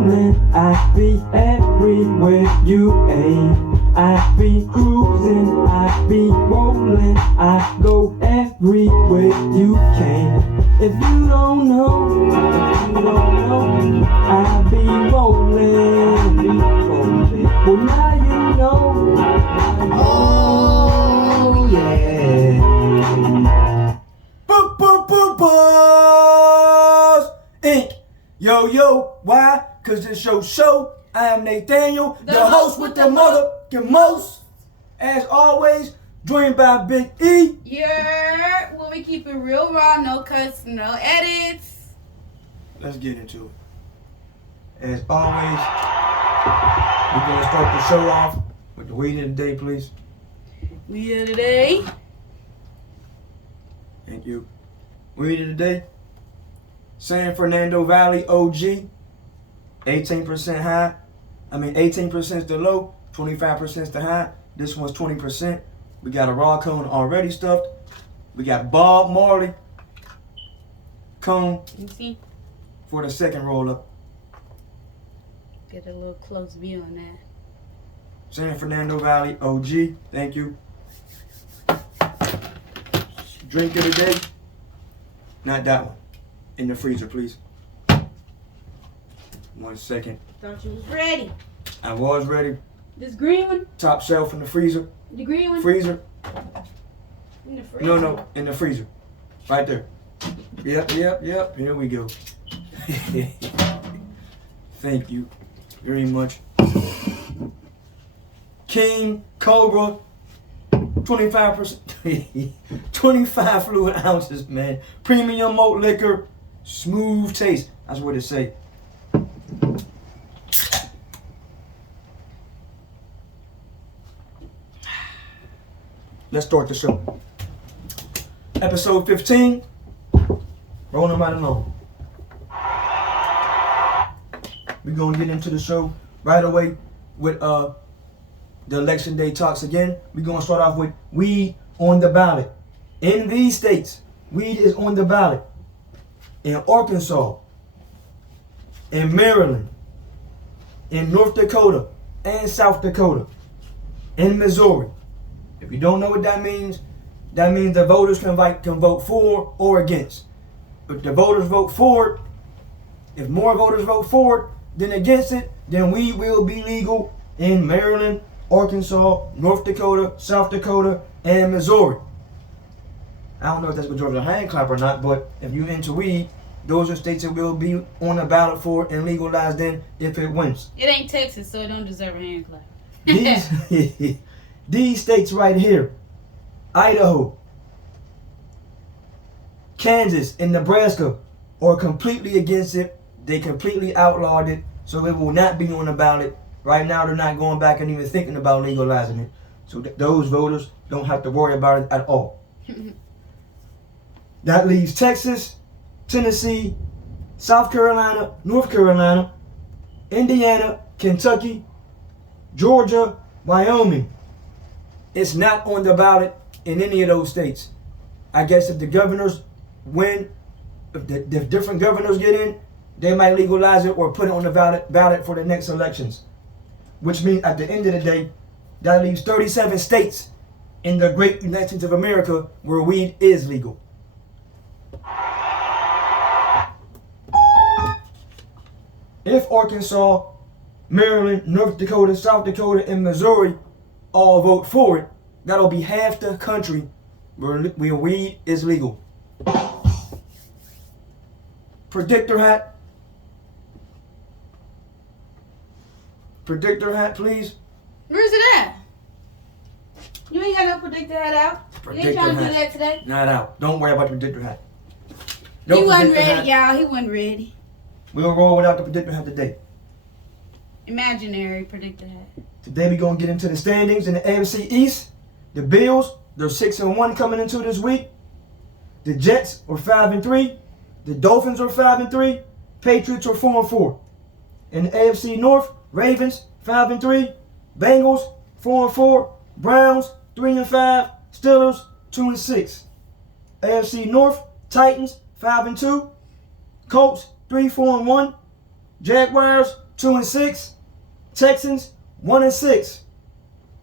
rolling, I be everywhere you aim. I be cruising, I be rolling, I go everywhere you can. If you don't know, I be rolling, well now you know. Oh yeah. Buzz Inc. Yo, why? Cause this show. I am Nathaniel, the host with the motherfucking most. As always, joined by Big E. Yeah, well, we keep it real raw, no cuts, no edits. Let's get into it. As always, we're gonna start the show off with the weed of the day, please. We here today. Thank you. Weed of the day. San Fernando Valley OG. 18% high. 18% is the low, 25% is the high. This one's 20%. We got a raw cone already stuffed. We got Bob Marley cone You see? for the second roll up. Get a little close view on that. San Fernando Valley OG. Thank you. Drink of the day. Not that one. In the freezer, please. 1 second. Thought you was ready. I was ready. This green one? Top shelf in the freezer. The green one? Freezer. In the freezer. No, in the freezer. Right there. Yep. Here we go. Thank you very much. King Cobra. 25%. 25 fluid ounces, man. Premium malt liquor. Smooth taste. That's what it say. Let's start the show. Episode 15. Rolling right along. We're gonna get into the show right away with the election day talks again. We're gonna start off with weed on the ballot. In these states, weed is on the ballot. In Arkansas, in Maryland, in North Dakota, and South Dakota, in Missouri. If you don't know what that means the voters can vote for or against. If the voters vote for it, if more voters vote for it than against it, then weed will be legal in Maryland, Arkansas, North Dakota, South Dakota, and Missouri. I don't know if that's what deserves a hand clap or not, but if you're into weed, those are states that will be on the ballot for and legalized then if it wins. It ain't Texas, so it don't deserve a hand clap. These states right here, Idaho, Kansas, and Nebraska are completely against it. They completely outlawed it, so it will not be on the ballot. Right now, they're not going back and even thinking about legalizing it. So those voters don't have to worry about it at all. That leaves Texas, Tennessee, South Carolina, North Carolina, Indiana, Kentucky, Georgia, Wyoming. It's not on the ballot in any of those states. I guess if the governors win, if the different governors get in, they might legalize it or put it on the ballot for the next elections. Which means at the end of the day, that leaves 37 states in the great United States of America where weed is legal. If Arkansas, Maryland, North Dakota, South Dakota, and Missouri all vote for it, that'll be half the country where weed is legal. Predictor hat. Predictor hat, please. Where's it at? You ain't got no predictor hat out. You ain't trying to do that today? Not out. Don't worry about the predictor hat. He wasn't ready, y'all. He wasn't ready. We'll roll without the predictor hat today. Imaginary predictor hat. Today we're going to get into the standings in the AFC East. The Bills, they're 6-1 coming into this week. The Jets are 5-3. The Dolphins are 5-3. Patriots are 4-4. In the AFC North, Ravens 5-3. Bengals 4-4. Browns 3-5. Steelers 2-6. AFC North, Titans 5-2. Colts 3-4-1. Jaguars 2-6. Texans 1-6.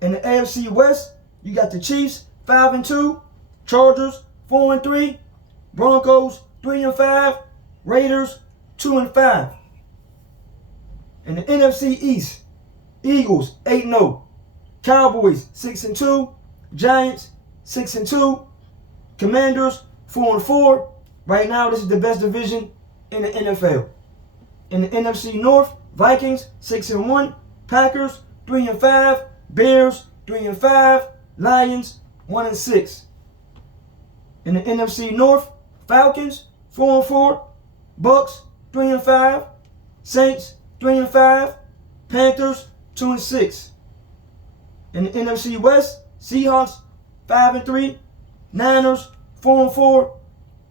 In the AFC West, you got the Chiefs 5-2. Chargers 4-3. Broncos 3-5. Raiders 2-5. In the NFC East, Eagles 8-0. Cowboys 6-2. Giants 6-2. Commanders 4-4. Right now, this is the best division in the NFL. In the NFC North, Vikings 6-1. Packers 3-5. Bears 3-5. Lions 1-6. In the NFC North, Falcons 4-4. Bucks 3-5. Saints 3-5. Panthers 2-6. In the NFC West, Seahawks 5-3. Niners 4-4.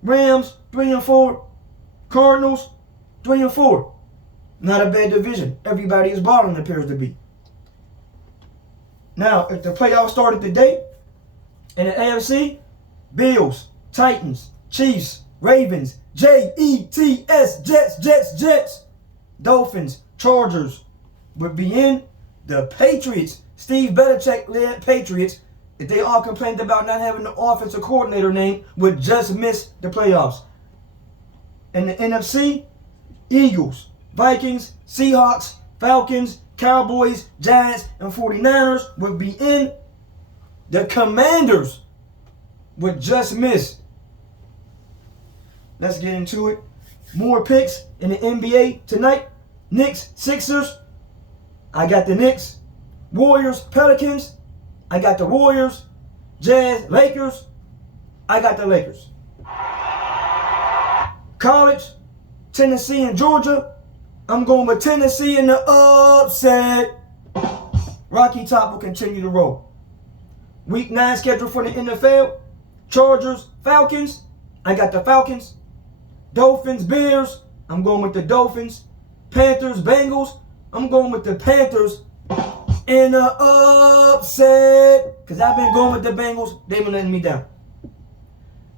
Rams 3-4. Cardinals 3-4. Not a bad division. Everybody is balling, appears to be. Now, if the playoffs started today, in the AFC, Bills, Titans, Chiefs, Ravens, Jets, Jets, Dolphins, Chargers would be in. The Patriots, Steve Belichick-led Patriots, if they all complained about not having the offensive coordinator name, would just miss the playoffs. In the NFC, Eagles, Vikings, Seahawks, Falcons, Cowboys, Giants, and 49ers would be in. The Commanders would just miss. Let's get into it. More picks in the NBA tonight. Knicks, Sixers. I got the Knicks. Warriors, Pelicans. I got the Warriors. Jazz, Lakers. I got the Lakers. College, Tennessee and Georgia. I'm going with Tennessee in the upset. Rocky Top will continue to roll. Week 9 schedule for the NFL. Chargers, Falcons. I got the Falcons. Dolphins, Bears. I'm going with the Dolphins. Panthers, Bengals. I'm going with the Panthers in the upset. Because I've been going with the Bengals. They've been letting me down.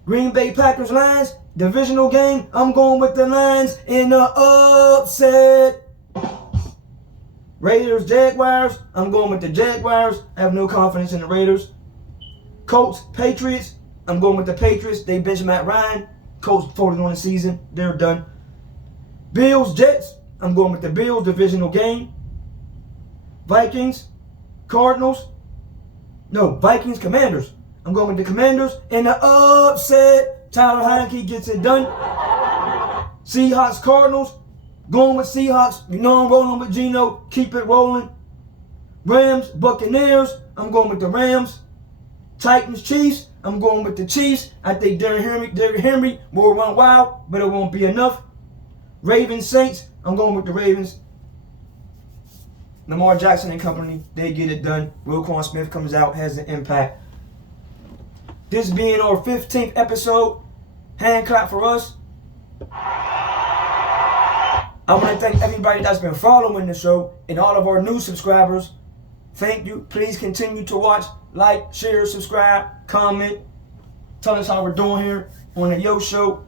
Green Bay Packers, Lions. Divisional game. I'm going with the Lions in the upset. Raiders, Jaguars. I'm going with the Jaguars. I have no confidence in the Raiders. Colts, Patriots. I'm going with the Patriots. They benched Matt Ryan. Colts folded on the season. They're done. Bills, Jets. I'm going with the Bills. Divisional game. Vikings, Cardinals. No, Vikings, Commanders. I'm going with the Commanders in the upset. Tyler Heineke gets it done. Seahawks, Cardinals. Going with Seahawks. You know I'm rolling with Geno. Keep it rolling. Rams, Buccaneers. I'm going with the Rams. Titans, Chiefs. I'm going with the Chiefs. I think Derrick Henry will run wild, but it won't be enough. Ravens, Saints. I'm going with the Ravens. Lamar Jackson and company, they get it done. Roquan Smith comes out, has an impact. This being our 15th episode, hand clap for us. I want to thank everybody that's been following the show and all of our new subscribers. Thank you. Please continue to watch, like, share, subscribe, comment. Tell us how we're doing here on the Yo Show.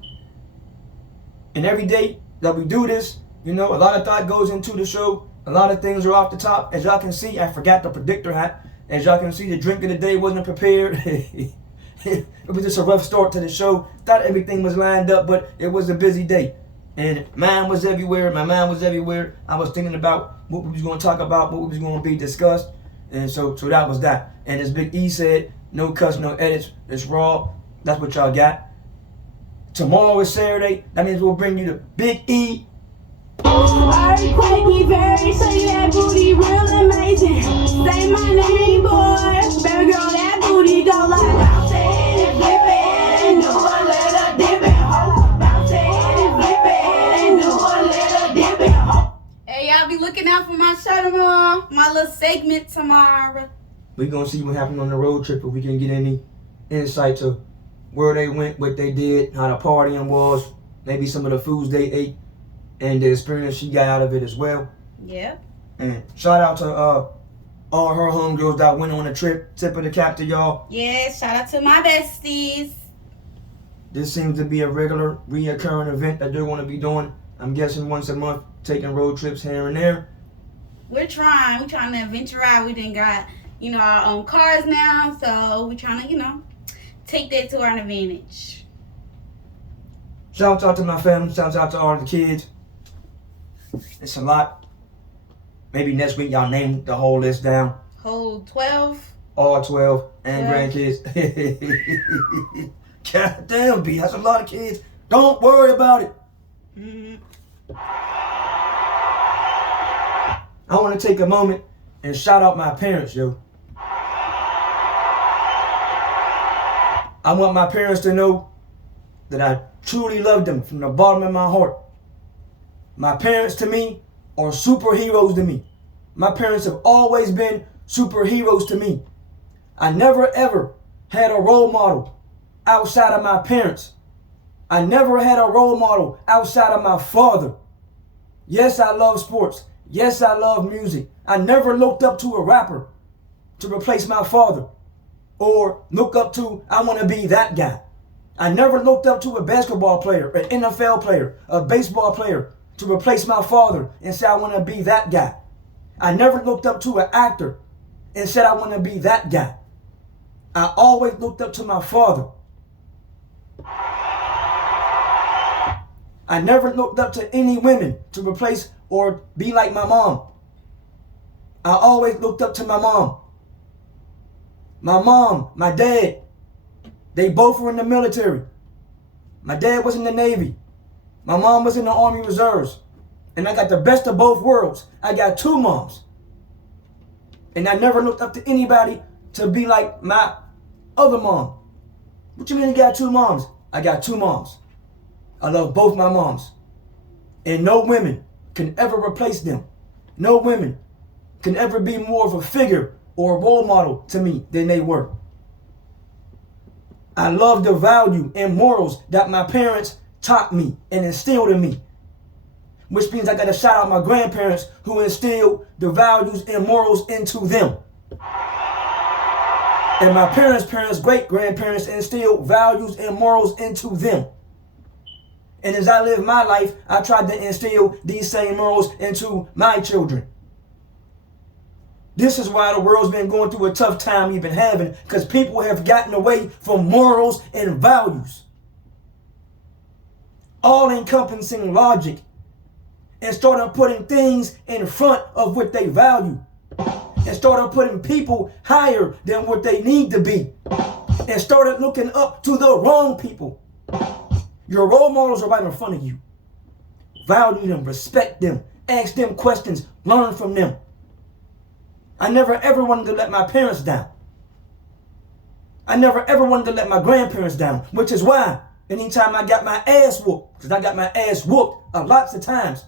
And every day that we do this, you know, a lot of thought goes into the show. A lot of things are off the top. As y'all can see, I forgot the predictor hat. As y'all can see, the drink of the day wasn't prepared. It was just a rough start to the show. Thought everything was lined up, but it was a busy day. And mine was everywhere. My mind was everywhere. I was thinking about what we was going to talk about, what was going to be discussed. And so that was that. And as Big E said, no cuts, no edits. It's raw. That's what y'all got. Tomorrow is Saturday. That means we'll bring you the Big E. Earthquakey, very say that booty real amazing. Say my name, boy. Baby girl, that booty go like bounce it, flip it, and do a little dip it. Bounce it, flip it, and do a little dip it. Hey, y'all be looking out for my show tomorrow. My little segment tomorrow. We're going to see what happened on the road trip, if we can get any insight to where they went, what they did, how the partying was, maybe some of the foods they ate, and the experience she got out of it as well. Yeah. And shout out to all her homegirls that went on the trip. Tip of the cap to y'all. Yeah, shout out to my besties. This seems to be a reoccurring event that they're going to be doing. I'm guessing once a month, taking road trips here and there. We're trying to venture out. We done got, our own cars now, so we're trying to, take that to our advantage. Shout out to my family. Shout out to all the kids. It's a lot. Maybe next week y'all name the whole list down. Whole 12? All 12 and 12. grandkids. God damn, B, that's a lot of kids. Don't worry about it. Mm-hmm. I want to take a moment and shout out my parents, yo. I want my parents to know that I truly love them from the bottom of my heart. My parents to me are superheroes to me. My parents have always been superheroes to me. I never ever had a role model outside of my parents. I never had a role model outside of my father. Yes, I love sports. Yes, I love music. I never looked up to a rapper to replace my father or look up to, I want to be that guy. I never looked up to a basketball player, an NFL player, a baseball player to replace my father and say, I want to be that guy. I never looked up to an actor and said, I want to be that guy. I always looked up to my father. I never looked up to any women to replace or be like my mom. I always looked up to my mom. My mom, my dad, they both were in the military. My dad was in the Navy. My mom was in the Army Reserves. And I got the best of both worlds. I got two moms. And I never looked up to anybody to be like my other mom. What you mean you got two moms? I got two moms. I love both my moms. And no women can ever replace them. No women can ever be more of a figure or a role model to me than they were. I love the value and morals that my parents taught me and instilled in me. Which means I got to shout out my grandparents who instilled the values and morals into them. And my parents' great-grandparents instilled values and morals into them. And as I live my life, I tried to instill these same morals into my children. This is why the world's been going through a tough time we've been having, because people have gotten away from morals and values. All-encompassing logic, and started putting things in front of what they value, and started putting people higher than what they need to be, and started looking up to the wrong people. Your role models are right in front of you. Value them, respect them, ask them questions, learn from them. I never ever wanted to let my parents down. I never ever wanted to let my grandparents down, which is why anytime I got my ass whooped, because I got my ass whooped lots of times.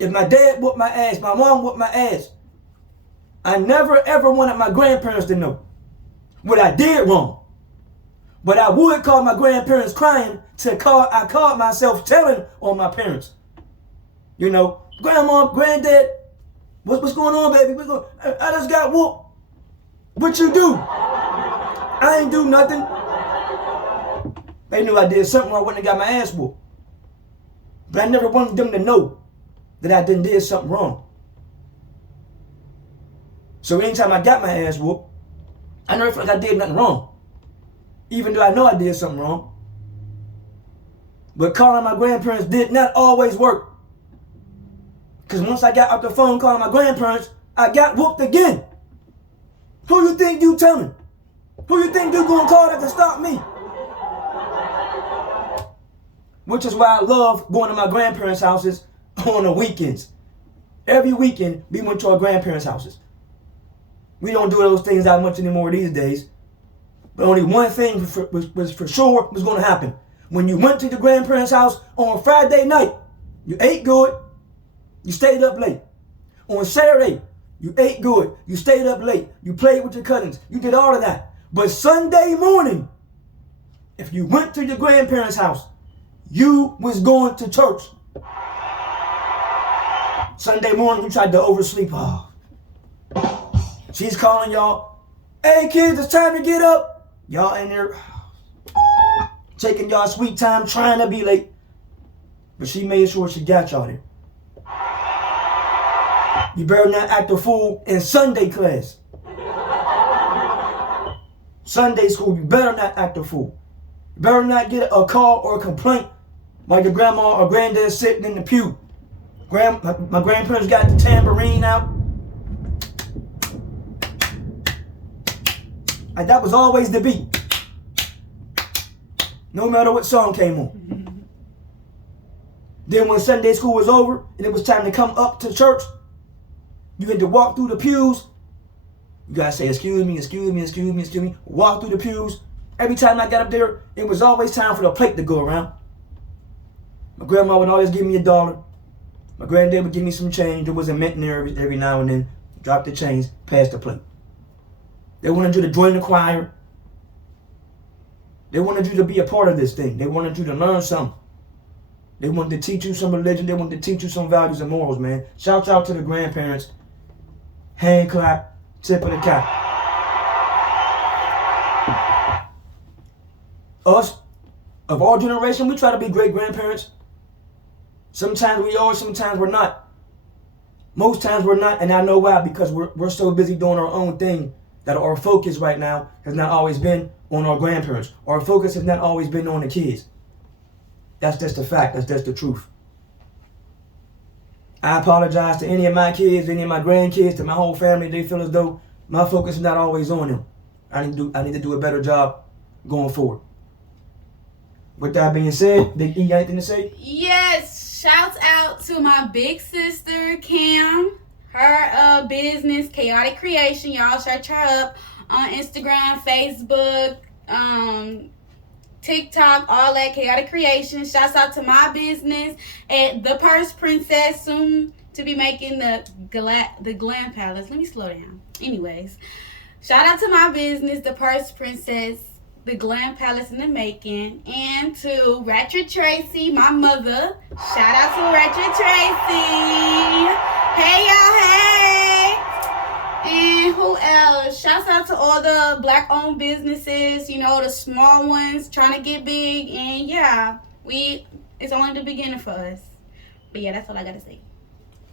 If my dad whooped my ass, my mom whooped my ass, I never ever wanted my grandparents to know what I did wrong. But I would call my grandparents crying I called myself telling on my parents. You know, grandma, granddad, what's going on, baby? I just got whooped. What you do? I ain't do nothing. They knew I did something wrong when I got my ass whooped. But I never wanted them to know that I did something wrong. So anytime I got my ass whooped, I never felt like I did nothing wrong. Even though I know I did something wrong. But calling my grandparents did not always work. Because once I got off the phone calling my grandparents, I got whooped again. Who you think you telling? Who you think you gonna call that can stop me? Which is why I love going to my grandparents' houses on the weekends. Every weekend, we went to our grandparents' houses. We don't do those things that much anymore these days. But only one thing was for sure was going to happen. When you went to your grandparents' house on Friday night, you ate good, you stayed up late. On Saturday, you ate good, you stayed up late, you played with your cousins, you did all of that. But Sunday morning, if you went to your grandparents' house, you was going to church. Sunday morning, you tried to oversleep. Oh. She's calling y'all, hey kids, it's time to get up. Y'all in there taking y'all sweet time, trying to be late. but she made sure she got y'all there. You better not act a fool in Sunday class. Sunday school, you better not act a fool. You better not get a call or a complaint while your grandma or granddad sitting in the pew. My grandparents got the tambourine out. And that was always the beat. No matter what song came on. Then when Sunday school was over and it was time to come up to church, you had to walk through the pews. You gotta say, excuse me, excuse me, excuse me, excuse me. Walk through the pews. Every time I got up there, it was always time for the plate to go around. My grandma would always give me $1. My granddad would give me some change. There was a mint in there every now and then. Drop the change, pass the plate. They wanted you to join the choir. They wanted you to be a part of this thing. They wanted you to learn something. They wanted to teach you some religion. They wanted to teach you some values and morals, man. Shout out to the grandparents. Hand clap, tip of the cap. Us, of our generation, we try to be great grandparents. Sometimes we are, sometimes we're not. Most times we're not, and I know why, because we're so busy doing our own thing that our focus right now has not always been on our grandparents. Our focus has not always been on the kids. That's just the fact. That's just the truth. I apologize to any of my kids, any of my grandkids, to my whole family. They feel as though my focus is not always on them. I need to do a better job going forward. With that being said, Big E, you got anything to say? Yes, shouts out to my big sister, Cam. Her business, Chaotic Creation. Y'all search her up on Instagram, Facebook, TikTok, all that, Chaotic Creation. Shouts out to my business at The Purse Princess, soon to be making the Glam Palace. Let me slow down. Anyways, shout out to my business, The Purse Princess, the Glam Palace in the making, and to Ratchet Tracy, my mother. Shout out to Ratchet Tracy. Hey y'all, hey. And who else? Shouts out to all the black-owned businesses, you know, the small ones trying to get big. And yeah, it's only the beginning for us. But yeah, that's all I gotta say.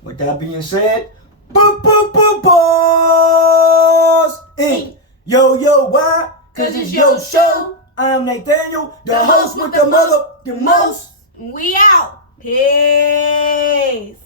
With that being said, boop, boop, boop, boss. Hey. Yo, why? Cause it's your show. I'm Nathaniel, the host with the mother, most. We out. Peace.